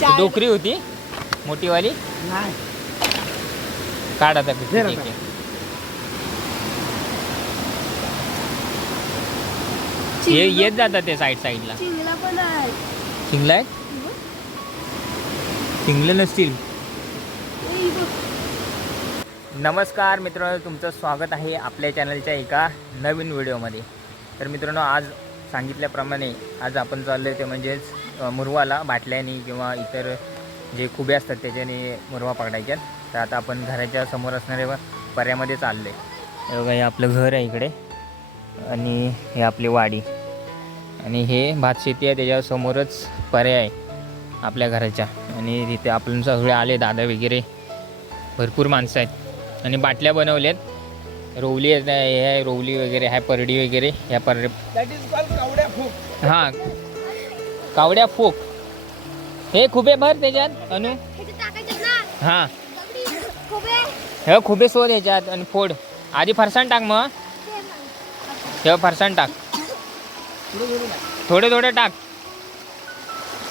चार डोकरी होती मोठीवाली. नाही. काढ आता पिशवी, दे ना ठीक आहे. ये येत जातात ते साईड साईडला चिंगला पण आहे. शिंगले नसतील. ए, बघ. नमस्कार मित्रांनो तुमचं स्वागत आहे आपल्या चॅनलच्या एका नवीन व्हिडिओमध्ये तर मित्रांनो आज सांगितल्याप्रमाणे आज आपण चाललो आहे ते म्हणजेच मुरवाला बाटल्याने किंवा इतर जे खुबे असतात त्याच्याने मुरवा पकडायच्यात. तर आता आपण घराच्या समोर असणाऱ्या पर्यामध्ये चाललो आहे बघा हे आपलं घर आहे इकडे. आणि हे आपली वाडी. आणि हे भात शेती आहे त्याच्या समोरच पर्याय आहे आपल्या घराच्या. आणि तिथे आपण सगळे आले दादा वगैरे. भरपूर माणसं आहेत. आणि बाटल्या बनवल्यात. रोवली आहे हे रोवली वगैरे आहे परडी वगैरे ह्या पर हां. कावड्या फोक. हे खुबे भर त्याच्यात अनु. हां. हे खुबे शोध ह्याच्यात आणि फोड. आधी फरसाण टाक मग. हे फरसाण टाक. थोडे थोडे टाक.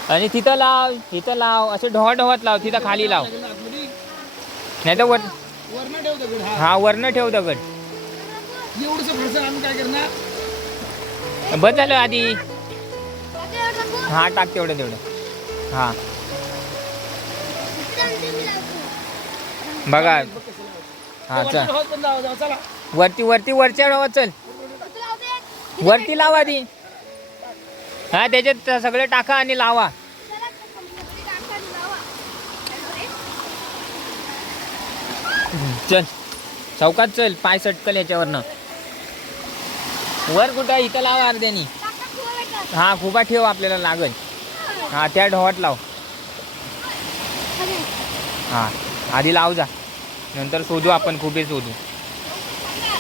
आणि तिथं लाव तिथं लाव. असे ढोवा ढोवात लाव तिथं खाली लाव. नाही तर वर वरण ठेव दगड हा वरनं ठेव दगड. एवढंसं फरसाण आम्ही काय करणार? बस झालं आधी. हा टाक तेवढं तेवढं. हा. बघा. हा चल. वरती वरती वरच्या ढोवात चल. वरती लावा ती हा त्याच्यात सगळे टाका आणि लावा. चल. चौकात चल पाय सटकल याच्यावरनं. वर कुठं इथं लावा अर्ध्यानी. हा खुबा ठेव आपल्याला लागल. हा त्या ढवात लाव. हा आधी लाव जा. नंतर शोधू आपण खुबे शोधू.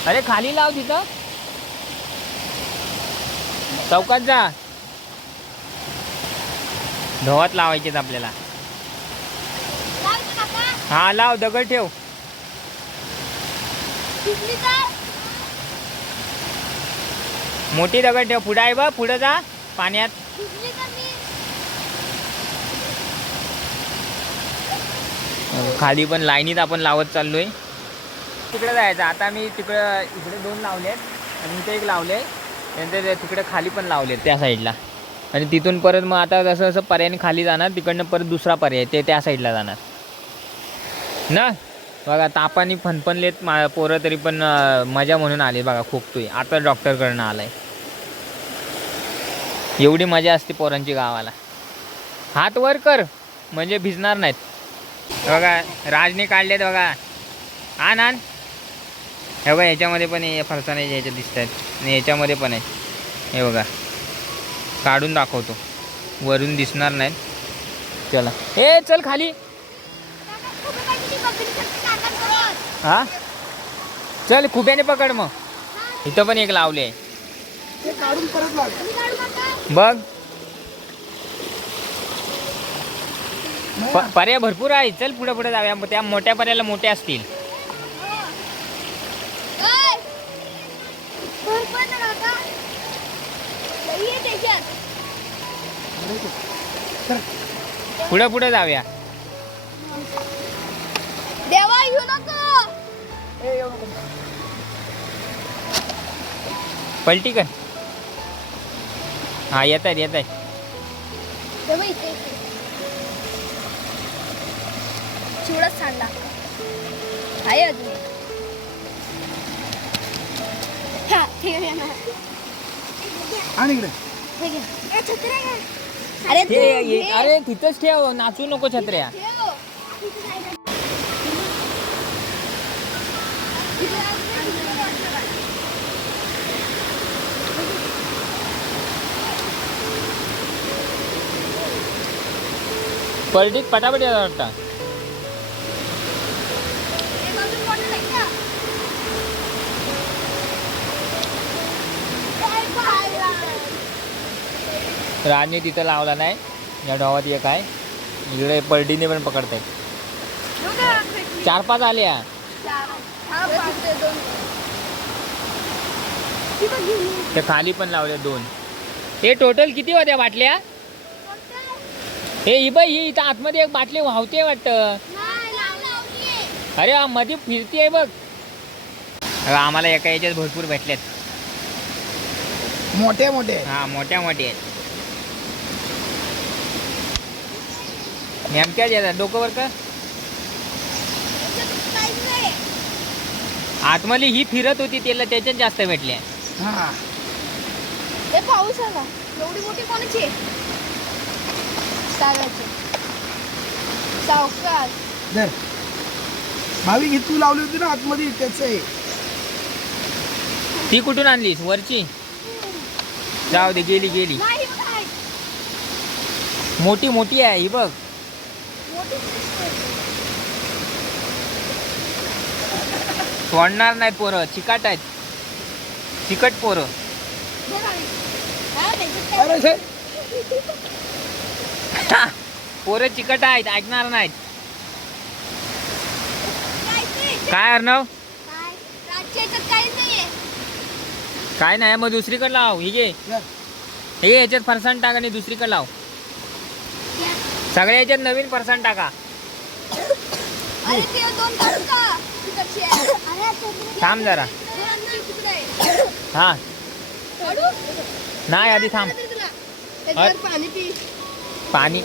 अरे खाली लाव तिथं. चौकात जा. ढवात लावायचेत आपल्याला. हा लाव दगड ठेव. मोठी दगड ठेव. पुढं आहे बा पुढं जा. पाण्यात. खाली पण लाईनीत आपण लावत चाललोय. तिकडे जायचं. आता मी तिकडं इकडे दोन लावले आहेत. आणि इथे एक लावले. नंतर तिकडे खाली पण लावले त्या साईडला. आणि तिथून परत मग आता जसं जसं पर्यायने खाली जाणार तिकडनं परत दुसरा पर्याय ते त्या साईडला जाणार. ना? बघा तापाने फनफनलेत मा पोरं तरी पण मजा म्हणून आली बघा खोकतोय. आता डॉक्टरकडनं आलाय. एवढी मजा असते पोरांची गावाला. हात वर कर म्हणजे भिजणार नाहीत. बघा राजने काढलेत बघा. आण आण हे बघा ह्याच्यामध्ये पण हे फरसाण्याचे ह्याच्यात दिसत आहेत आणि याच्यामध्ये पण आहे. हे बघा. काढून दाखवतो. वरून दिसणार नाहीत. चला. ए चल खाली. हा? चल खुब्याने पकड मग. इथं पण एक लावले आहे. ते काढून परत लाग बघ. पर्याय भरपूर आहे. चल पुढे पुढे जाऊया. त्या मोठ्या पर्याला मोठे असतील. पुढे पुढे जाऊया. देवा येऊ नको. पलटी कर. हा येत आहेत येत. चिवडाच सांडला आहे अजून. हा, आहे ना. आणि इकडे हे घे. अरे तू ते घे. ये- अरे तिथंच ठेव नाचू नको छत्र्या ठेव. इथे जायचं. इथे जायचं. पलटीत पटापट येतात वाटतं राणी तिथं लावला नाही. या डॉवात एक आहे. इकडे पलटीने पण पकडतायत चार पाच आल्या ते खाली पण लावले दोन. हे टोटल किती होत्या बाटल्या? हे ही बाई ही इथं आतमध्ये एक बाटली वाहते वाटतं. नाही लावली अरे मध्ये फिरतीये बघ. अगं, आम्हाला एका याच्यात भरपूर भेटल्यात मोठे मोठे. हा मोठ्या आहेत नेमक्याच येतात डोकं वर का? आतमध्ये ही फिरत होती त्याला त्याच्यात जास्त भेटल्या हा. हे पाऊस आला. एवढी मोठी कोणाची सावकाश धर भावी ही तू लावली होती ना आतमध्ये त्याच आहे. ती कुठून आणलीस? वरची? जाऊ दे गेली गेली. नाही नाही मोठी मोठी आहे ही बघ. मोठी. सोडणार नाहीत पोरं चिकाट आहेत. चिकट पोरं. हा, अरे. पोरं चिकट आहेत ऐकणार नाहीत काय अर्णव काय? नाही मग दुसरीकडे लाव ही घे. हे याच्यात फरसाण टाक आणि दुसरीकडे लाव सगळ्या याच्यात नवीन फरसाण टाका अरे ते दोन काढू का? तिकडची आहे. अरे, तो- थांब जरा. हा? नाही आधी थांब पाणी पी पाणी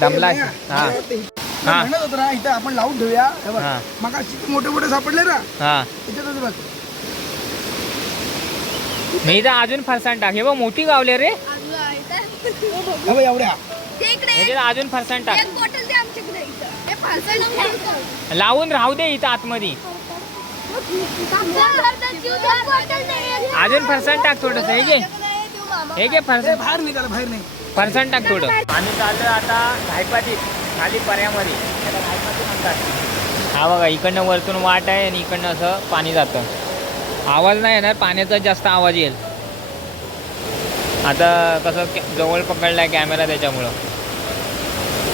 दमला हे. हा. इथं हा. म्हणत होतो ना इथं आपण लावून ठेवूया. हे बघ हा. मग किती मोठे मोठे सापडले ना हा. त्याच्यातच बघ मी इथं अजून फरसाण टाक. हे बघ मोठी गावले रे. अजून आहे तर. हे बघ एवढ्या. ते इकडे. आहे. याच्यात अजून फरसाण टाक. एक बॉटल दे आमच्याकडे इथं. हे फारसाण ठेवतो. लावून राहू दे इथं आतमध्ये. अजून फरसाण टाक थोडस. हे घे. हे घे फरसाण. बाहेर निघाला बाहेर नाही फरसाण टाक थोडं. आम्ही चाललो आता घायपातीत खाली पर्यामध्ये. त्याला घायपाती म्हणतात. हा बघा इकडनं वरतून वाट आहे आणि इकडनं असं पाणी जातं. आवाज नाही येणार पाण्याचा जास्त आवाज येईल. आता कसं जवळ पकडलाय कॅमेरा त्याच्यामुळं.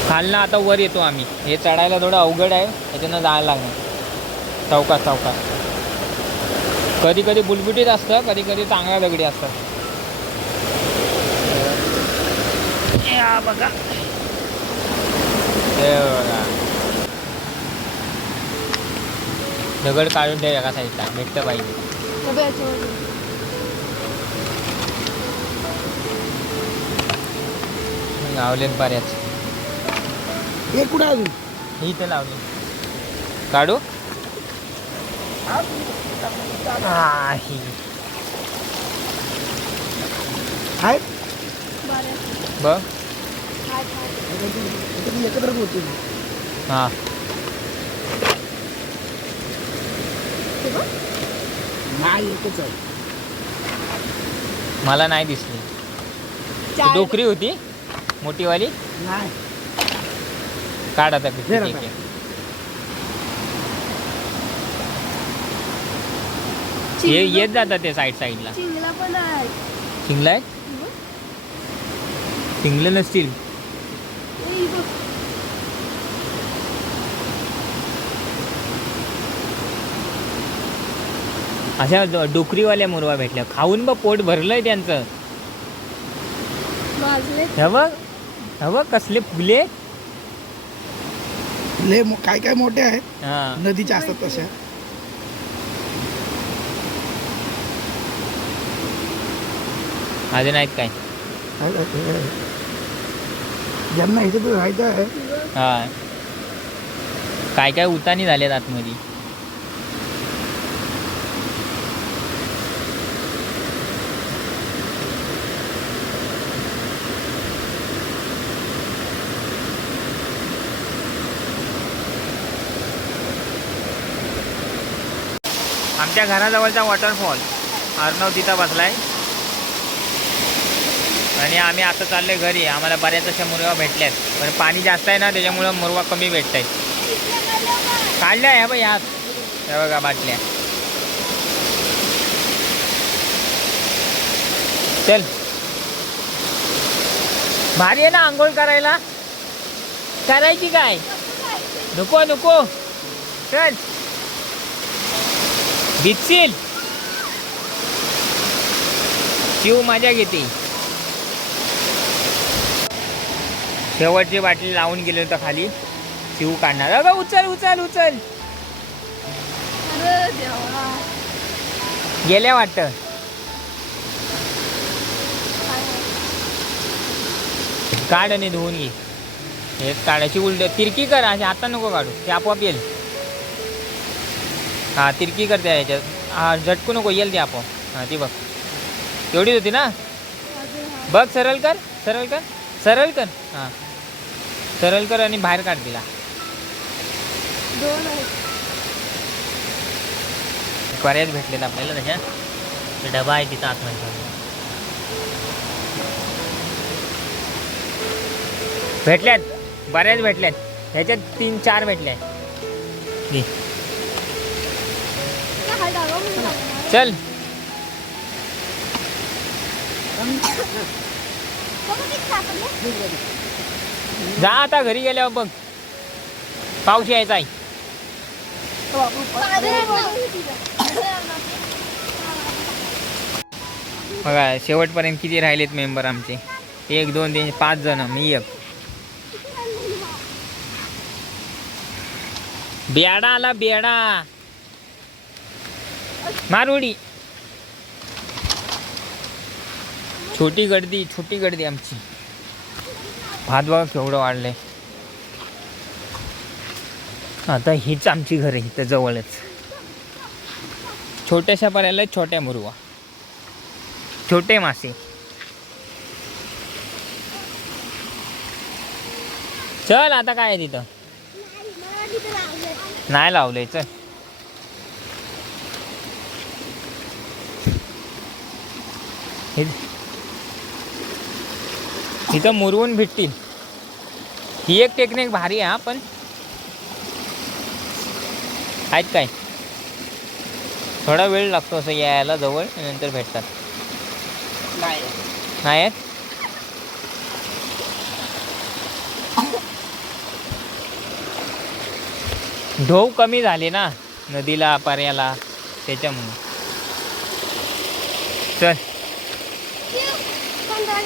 खालनं आता वर येतो आम्ही. हे चढायला थोडं अवघड आहे त्याच्यानं जायला लागणार. चौकात चौकात. कधी कधी बुलबुटीत असतं कधी कधी चांगल्या दगडी असतात या बघा. हे बघा. दगड काढून ठेव एका साईडला भेटतं पाहिजे. गावलेत बऱ्याच. हे कुठं अजून? ही इथे लावली. काढू? हा ही आहेत बघ. त्याच्यात एकत्रच होते हा. नाही एकच आहे. मला नाही दिसली. ती डोकरी होती मोठीवाली. नाही. काढ आता पिशवी, दे ठीक ना. आहे ये येत जातात ते साईड साईडला चिंगला पण आहे. शिंगला आहे? शिंगले नसतील. बघ. अशा डोकरीवाल्या मुरवा भेटल्या. खाऊन बघ पोट भरलंय त्यांचं. हे हे बघ कसले फुले. लय मो- काय काय मोठे आहेत? हा. नदीच्या असतात तशा. अजून आहेत काय? ज्यांना इथे आहेत, राहायचं आहे. हा. काय काय उतानी झाल्यात आतमध्ये? आमच्या घराजवळचा वॉटरफॉल अर्णव तिथं बसलाय. आणि आम्ही आता चाललोय घरी. आम्हाला बऱ्याच अशा मुरवा भेटल्यात. पण पाणी जास्त आहे ना त्याच्यामुळं मुरवा कमी भेटत आहे काढल्या ह्या बघ ह्यात हे बघा बाटल्या. चल. भारी आहे ना आंघोळ करायला. करायची काय? नको नको. चल. भिजशील? शिव मजा घेते. शेवटची बाटली लावून गेलो होतं खाली. शिव काढणार. अगं उचल उचल उचल. गेल्या वाटतं. काढ आणि धुवून घे. हे काढायची उलट तिरकी कर. अशी आता नको काढू. ते आपोआप येईल. हा तिरकी कर त्या ह्याच्यात हा झटकू नको. येईल ती आपोआप. हा ती बघ. एवढीच होती ना? बघ सरळ कर. सरळ कर. सरळ कर. हां. सरळ कर आणि बाहेर काढ तिला. दोन आहेत. बऱ्याच भेटलेत आपल्याला तशा ते डबा आहे तिथं आतमध्ये. भेटल्यात. बऱ्याच भेटल्यात. ह्याच्यात तीन चार भेटल्या घे. हा डावा म्हणून? चल. बघा किती सापडले. जा आता घरी गेल्यावर बघ. पाऊस यायचा आहे बघा शेवटपर्यंत किती राहिलेत मेंबर आमचे? एक दोन तीन पाच जण मी एक. बेडा आला बेडा. मारुडी छोटी गर्दी छोटी गर्दी आमची. भातभाव केवढं वाढले आता हीच आमची घर आहे इथं जवळच. छोट्याशा पर्याला छोट्या मुरवा. छोटे मासे. चल आता काय आहे तिथं? नाही लावले चल. हे- इथं मुरवून भेटतील. ही एक टेक्निक भारी आहे हा पण आहेत काय थोडा वेळ लागतो असं यायला जवळ नंतर भेटतात. नाही. आहेत? ढोव कमी झाले ना नदीला पर्याला त्याच्यामुळे. चल. पंधरा